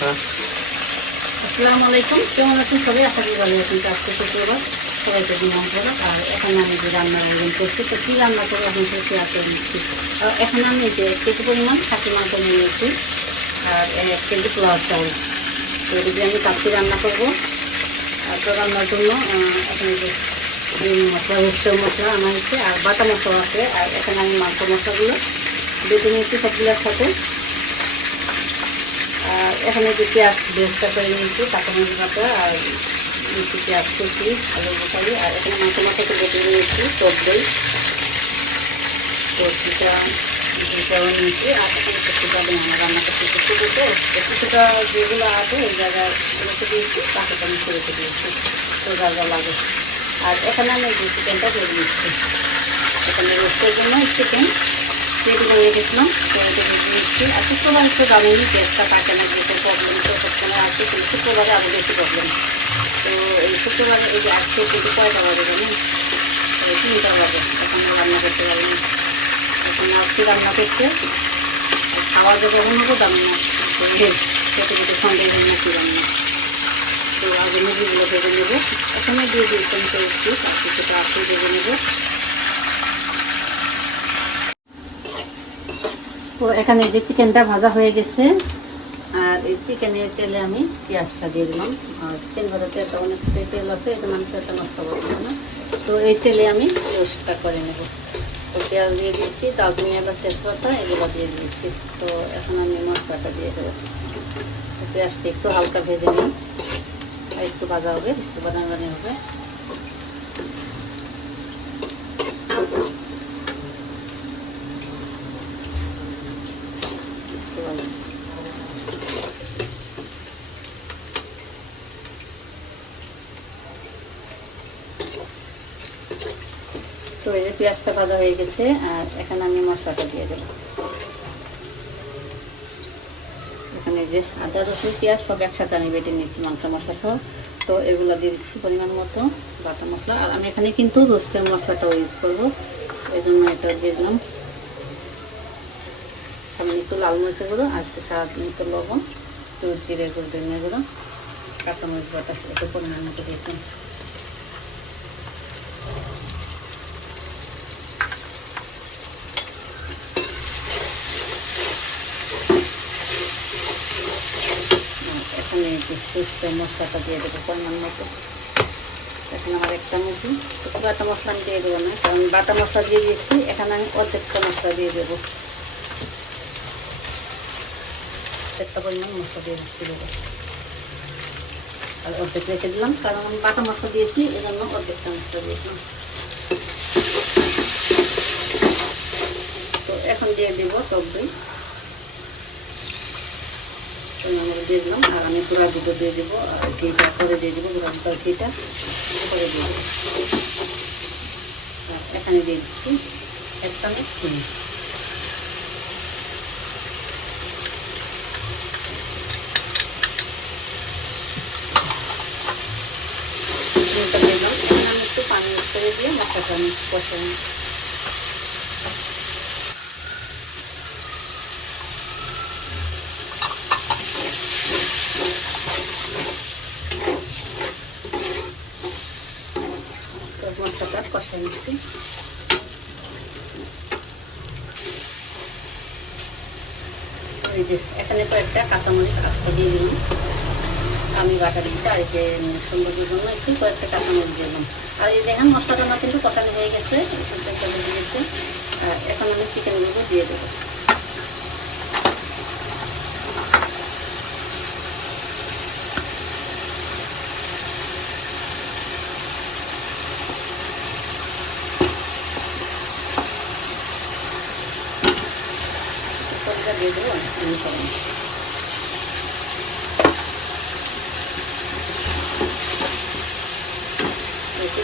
হ্যাঁ আসসালামু আলাইকুম। কেমন আছেন সবাই? আশা করি আর এখন আমি যে রান্নার আয়োজন করছি রান্না করব এখন আমি যে কেজি পরিমাণ মাংস নিয়েছি, আর এক কেজি পোলাও এদিকে আমি কাপড়ি রান্না করব। আর রান্নার জন্য এখানে যে মশলা মশলা আনা হয়েছে, আর বাটা মশলা আছে। আর এখানে আমি মাংস মশলাগুলো বেটে নিয়েছি সবগুলোর সাথে। এখানে যে পেঁয়াজ বেস্টটা করে নিয়েছি কাঁচামরিচ বাটা আর নিচ্ছি পেঁয়াজ কুচি আলু বোটালি আর এখানে মাংস মাথাকে বেটে নিয়েছি, টক দই সবজিটা দুটাও নিয়েছি, আর এখানে কিছুটা আমি রান্না করতে কিছু দিতে কিছুটা যেগুলো আছে ওই জায়গায় রেখে দিয়েছি বাকিটা আমি রেখে দিয়েছি, তো যা লাগে। আর এখানে আমি চিকেনটা দিয়ে দিচ্ছি এখানে রোস্টের জন্য চিকেন রেডি করে রেখেছিলাম তো এটা দিয়ে দিচ্ছি আর শুক্রবার একটু জানেনি গ্যাসটা থাকে না গ্যাসের প্রবলেম তো সবসময় আছে, কিন্তু শুক্রবারে আরও বেশি প্রবলেম তো এই শুক্রবারে এই যে আজকে কিন্তু কয়টা বাজে জানেন তিনটা বাজে, এখন রান্না করতে পারিনি এখন আজকে রান্না করতে খাওয়া যে কখন হব জানি না, তো খেতে খেতে সঙ্গে জন্য কি রান্না তো আগে মুরগিগুলো ভেজে নেব। এখানে দিয়ে দিয়েছি আমি পেয়েছি আর কিছুটা আজকে ভেজে নেব। তো এখানে যে চিকেনটা ভাজা হয়ে গেছে, আর এই চিকেনের তেলে আমি পেঁয়াজটা দিয়ে দিলাম। আর চিকেন ভাজা তেলটা অনেক তেল আছে, এটা আমি তেলটা নষ্ট করব না। তো এই তেলে আমি রোস্টটা করে নেব। তো পেঁয়াজ দিয়ে দিয়েছি দালচিনি এলাচ, তেজপাতা, এগুলো দিয়ে দিয়েছি। তো এখন আমি মশলাটা দিয়ে দেবো। পেঁয়াজটা একটু হালকা ভেজে নিই। আর একটু ভাজা হবে, একটু বাদামি বাদামি হবে একটু ভাজা তো এই যে পেঁয়াজটা ভাজা হয়ে গেছে, আর এখানে আমি মশলাটা দিয়ে দেবো। এখানে যে আদা, রসুন, পেঁয়াজ সব একসাথে আমি বেটে নিচ্ছি মাংস, মশলা সহ। তো এগুলো দিয়ে দিচ্ছি পরিমাণ মতো বাটা মশলা। আর আমি এখানে কিন্তু রোস্টের মশলাটাও ইউজ করব। এই জন্য এটা দিয়ে দিলাম। সামনে একটু লাল মরিচের গুঁড়ো আর একটু স্বাদ মতো লবণ একটু জিরে, গুঁড়ো, ধনিয়া গুঁড়ো, কাঁচামরিচ বাটা একটু পরিমাণ মতো দিয়েছি সুস্থ মশলাটা দিয়ে দেবো পরিমাণ মতো। এখানে আমার একটা মুরগি বাটা মশলা আমি দিয়ে দেবো না, কারণ বাটা মশলা দিয়ে দিয়েছি, এখানে আমি অর্ধেকটা মশলা দিয়ে দেবো। একটা পরিমাণ মশলা দিয়ে দিচ্ছি দেবো। আর অর্ধেক রেখে দিলাম, কারণ আমি বাটা মশলা দিয়েছি এই জন্য অর্ধেকটা মশলা দিয়েছিলাম তো এখন দিয়ে দেবো টক আমরা দিয়ে দিলাম, আর আমি গুঁড়া দুধ দিয়ে দেবো, আর ঘিটা করে দিয়ে দেবো, গুঁড়া দুধ ঘিটা করে দিয়ে আর এখানে দিয়ে দিচ্ছি এক চামচ আমি একটু পানি করে দিয়ে মশলাটা আমি কষাই নিই। তো মশলাটা কষাই নিচ্ছি এই যে এখানে তো একটা কাঁচামরিচ আস্তে দিয়ে দিলাম আমি বাটা দিচ্ছি আর যে সৌন্দর্যের জন্য একটু কয়েকটা কাঁচামরিচ দিলাম। আর এই দেখেন মশলাটা আমার কিন্তু কষানো হয়ে গেছে একটু তেলটা দিয়ে গেছে আর এখন আমি চিকেনগুলো দিয়ে দেবো। দিয়ে দেবো আমি সবাই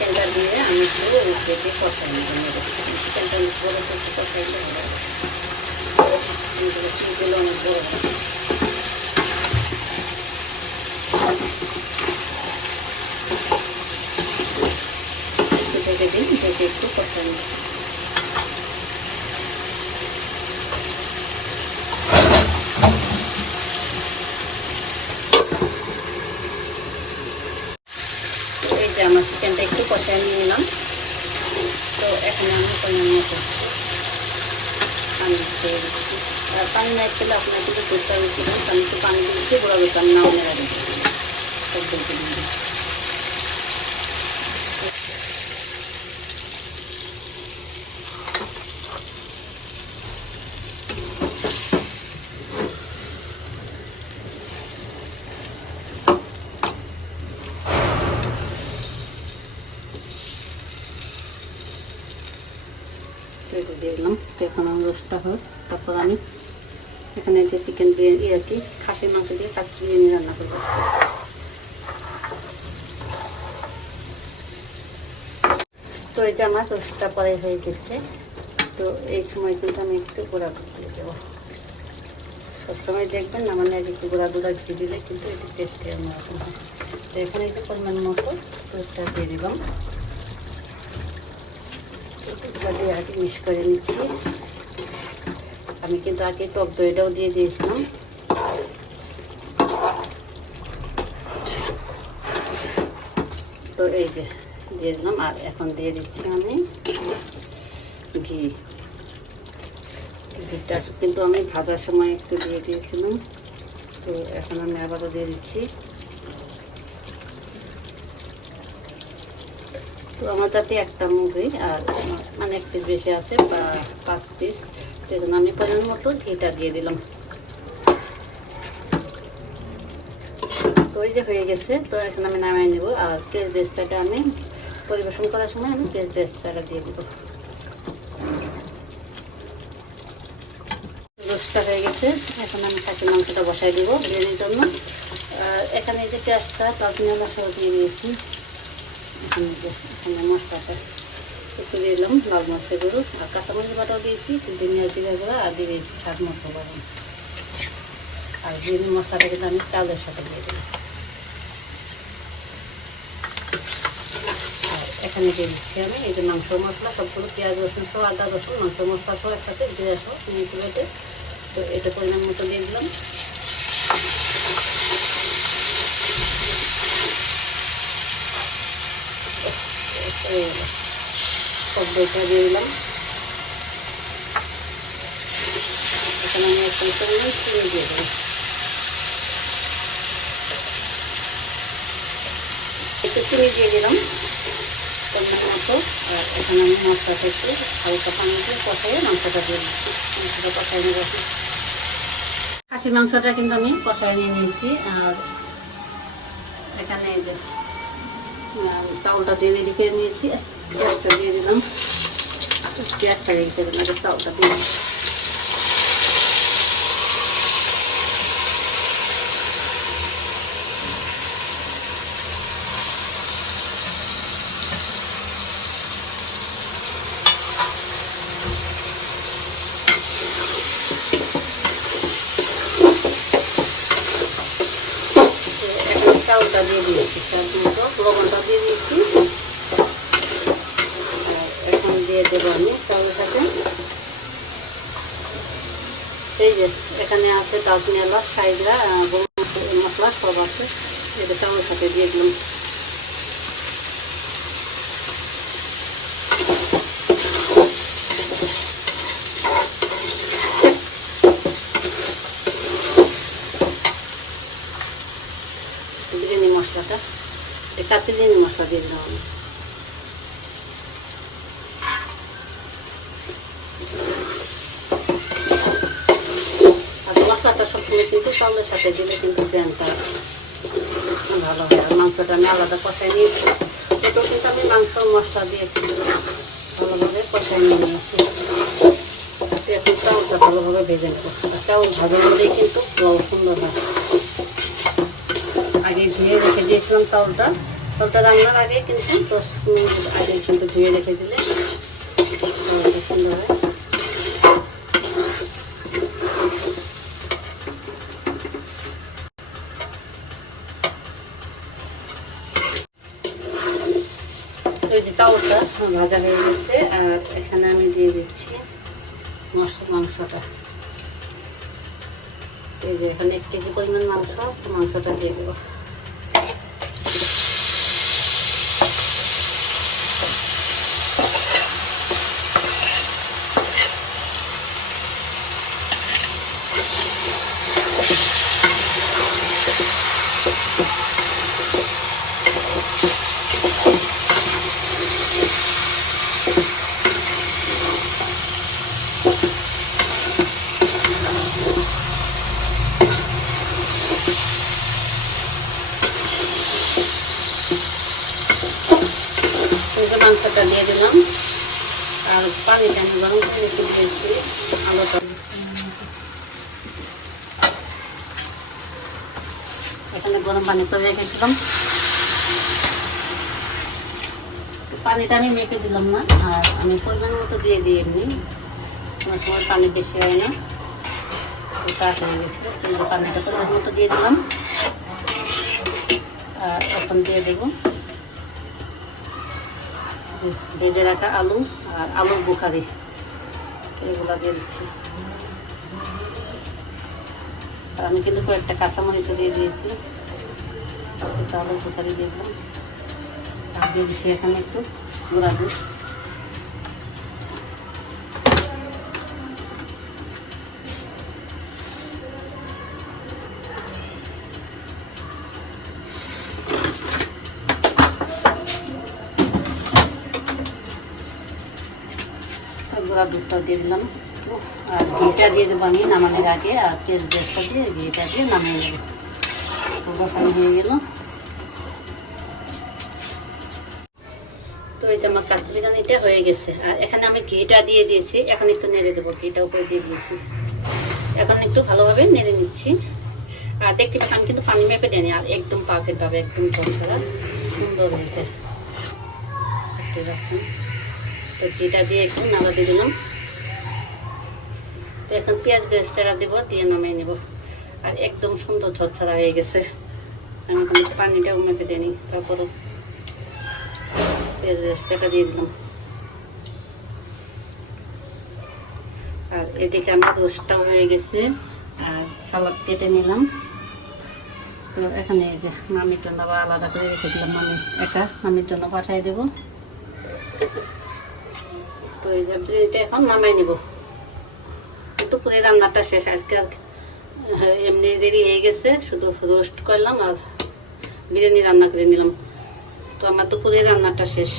চিকেনটা দিয়ে আমি একটু কেটে কষাই নেব চিকেনটা বড় করতে কষাইলে চিকেনগুলো অনেক বড় ঢেকে দিন ঢেকে একটু কষাই নেব পানি না খেলে কিন্তু দুধটা বেশি দেন আমি পানি দিয়েছি গোড়া দুধ না দিলাম তো এখন রোস্টটা হোক তারপর আমি এখানে যে চিকেন বিরিয়ানি আর কি, খাসির মাংস দিয়ে কাঠ বিরিয়ানি রান্না করব। তো যে আমার রোস্টটা পরে হয়ে গেছে, তো এই সময় কিন্তু আমি একটু গোড়া দিয়ে দেবো। সবসময় দেখবেন না মানে একটু গোড়া দুধা দিয়ে দিলে কিন্তু একটু টেস্টি অন্যরকম হয়। তো এখানে একটু পরিমাণ মতো দুধটা দিয়ে দিলাম। দুধটা দিয়ে আগে মিক্স করে নিচ্ছি। আমি কিন্তু আগে টক দইটাও দিয়ে দিয়েছিলাম। তো এই যে দিয়ে দিলাম, আর এখন দিয়ে দিচ্ছি আমি ঘি। ঘিটা কিন্তু আমি ভাজার সময় একটু দিয়ে দিয়েছিলাম, তো এখন আমি আবারও দিয়ে দিচ্ছি। তো আমার যাতে একটা মুরগি আর মানে এক পিস বেশি আছে বা পাঁচ পিস সেজন্য আমি পরিমাণ মতো ঘিটা দিয়ে দিলাম। তো ওই যে হয়ে গেছে, তো এখন আমি নামিয়ে নেব। আর পেঁয়াজ বেস্তাটা আমি পরিবেশন করার সময় আমি পেঁয়াজ বেস্তাটা দিয়ে দেবো। রোস্টটা হয়ে গেছে। এখন আমি খাসির মাংসটা বসাই দেবো বিরিয়ানির জন্য। এখানে যে পেঁয়াজটা কাজমিয়া মশলা দিয়ে দিয়েছি। এখানে মশলাটা একটু দিয়ে দিলাম লাল মশলা গুঁড়ো আর কাঁচামরিচ বাটাও দিয়েছি ধনিয়া জিরা গুঁড়া আর দিয়ে দিয়েছি স্বাদ মতো বাদাম আর বিরিয়ানি মশলাটা কিন্তু আমি চালের সাথে দিয়ে দিলাম আর এখানে দিয়ে দিচ্ছি আমি এই যে মাংস মশলা সবগুলো পেঁয়াজ রসুন সহ আদা রসুন মাংস মশলা সহ একসাথে জিরা সহ মিনিটগুলোতে তো এটা পরিমাণ মতো দিয়ে দিলাম এই হলো। সব দিয়ে দিলাম। এখানে আমি একটা পরিমাণ চিনি দিয়ে দেবো। একটু চিনি দিয়ে দিলাম, পরিমাণ মতো। আর এখানে আমি মশলাটা একটু হালকা পানি দিয়ে কষাইয়ে মাংসটা দিয়ে মাংসটা কষাই নেব খাসির মাংসটা কিন্তু আমি কষাই নিয়ে নিয়েছি। আর এখানে চাউলটা দিয়ে রেডি নিয়েছি। পেঁয়াজটা দিয়ে দিলাম। পেঁয়াজটা রেডি করে দিলাম চাউলটা দিয়ে চাউলটা দিয়ে দিয়েছি স্বাদ মতো লবণটা দিয়ে দিয়েছি আর এখন দিয়ে দেবো আমি চাউলটাকে এই যে এখানে আছে দারচিনি এলাচ সাইডরা মশলা সব আছে। এটা চাউলের সাথে দিয়ে দিলাম। বিরিয়ানি মশলাটা কাঁচি মশলা দিয়ে দিলাম আমি আর মশলাটা সবসময় কিন্তু সাথে দিলে কিন্তু ব্যায়ামটা ভালো হয় আর মাংসটা আমি আলাদা কষাই নিয়েছি। এটাও কিন্তু আমি মাংস মশলা দিয়ে কিন্তু ভালোভাবে কষাই নিয়ে নিয়েছি। এখন চাউলটা ভালোভাবে ভেজে নেব। চাউল ভাজা হলেই কিন্তু পোলাও সুন্দর হয়। আগে ধুয়ে রেখে দিয়েছিলাম চাউলটা। চাউলটা রান্নার আগে কিন্তু দশ মিনিট আগে কিন্তু ধুয়ে রেখে দিলে সুন্দর হয় ওই যে চাউলটা ভাজা হয়ে গেছে আর এখানে আমি দিয়ে দিচ্ছি মশলা মাংসটা। এই যে এখানে এক কেজি পরিমাণ মাংস মাংসটা দিয়ে দেবো দিলাম আর পানিটা আমি গরম করে এখানে গরম পানি করে রেখেছিলাম পানিটা আমি মেপে দিলাম না, আর আমি পরিমাণ মতো দিয়ে দিই এমনি। কোনো সময় পানি বেশি হয় না। গেছিল কিন্তু পানিটা পরিমাণ মতো দিয়ে দিলাম। আর এখন দিয়ে দেবো। ভেজে রাখা আলু আর আলুর বুখারি। এগুলো দিয়ে দিচ্ছি। আর আমি কিন্তু কয়েকটা কাঁচামরিচও দিয়ে দিয়েছি। আলুর বুখারি দিয়ে দিলাম। আর দিয়ে দিচ্ছি এখানে একটু গুঁড়া দুধ। আর গুঁড়া দুধটা দিয়ে দিলাম। আর ঘিটা দিয়ে দেবো আমি নামানোর আগে, আর পেঁয়াজ বেসটা দিয়ে ঘিটা দিয়ে নামিয়ে নেব। তো বসানো হয়ে গেল। তো যে আমার কাঁচা বিরিয়ানিটা হয়ে গেছে। আর এখানে আমি ঘিটা দিয়ে দিয়েছি। এখন একটু নেড়ে দেবো, ঘিটা উপরে দিয়ে দিয়েছি। এখন একটু ভালোভাবে নেড়ে নিচ্ছি। আর দেখতে পাচ্ছি আমি কিন্তু পানি মেপে দিইনি, আর একদম পারফেক্টভাবে একদম ঝরঝরা সুন্দর হয়েছে। দেখতে পাচ্ছেন? তো ঘিটা দিয়ে একটু নাড়া দিয়ে দিলাম। তো এখন পেঁয়াজ বেস্টারা দেবো, দিয়ে নামিয়ে নেব। আর একদম সুন্দর ঝরঝরা হয়ে গেছে। আমি একটু পানিটাও মেপে দিইনি তারপরে পেঁয়াজ বেস্টাটা দিয়ে দিলাম। আর এদিকে আমার রোস্টটাও হয়ে গেছে, আর সালাদ কেটে নিলাম। তো এখানে এই যে মামির জন্য আলাদা করে রেখে দিলাম, মামি একা। মামির জন্য পাঠিয়ে দেবো। তো এই যে বিরিয়ানিটা এখন নামাই নেব দুপুরে রান্নাটা শেষ আজকে আর এমনি দেরি হয়ে গেছে শুধু রোস্ট করলাম আর বিরিয়ানি রান্না করে নিলাম তো আমার দুপুরে রান্নাটা শেষ